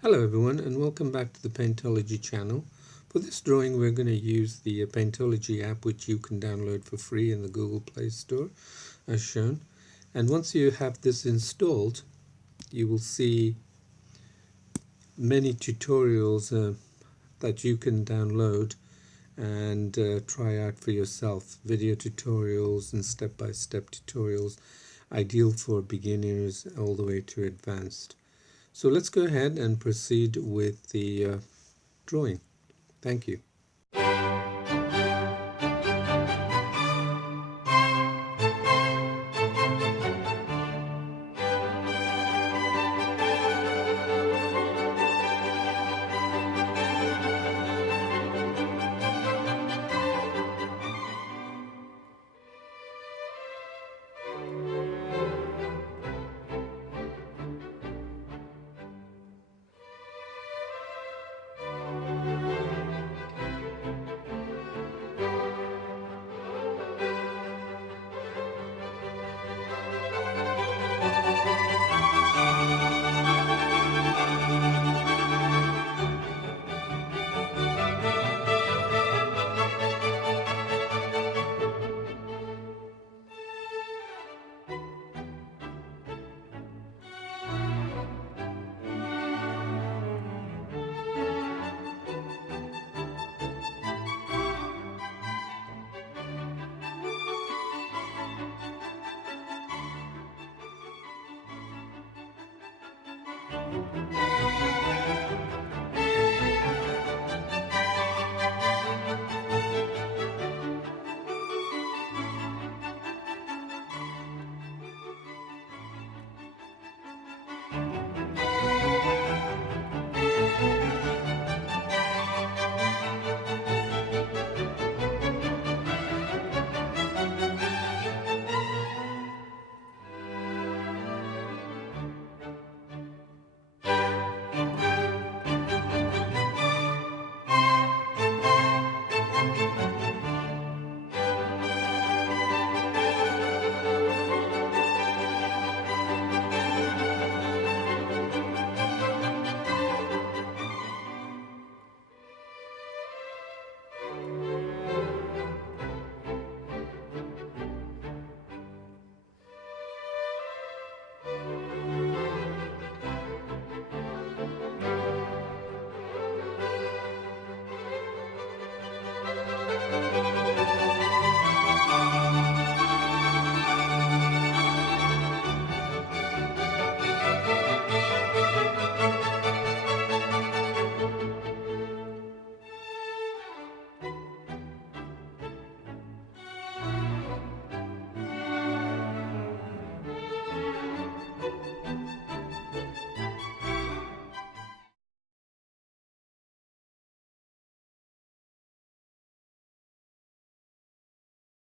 Hello everyone and welcome back to the Paintology channel. For this drawing we're going to use the Paintology app, which you can download for free in the Google Play Store as shown. And once you have this installed, you will see many tutorials that you can download and try out for yourself. Video tutorials and step-by-step tutorials, ideal for beginners all the way to advanced. So let's go ahead and proceed with the drawing. Thank you.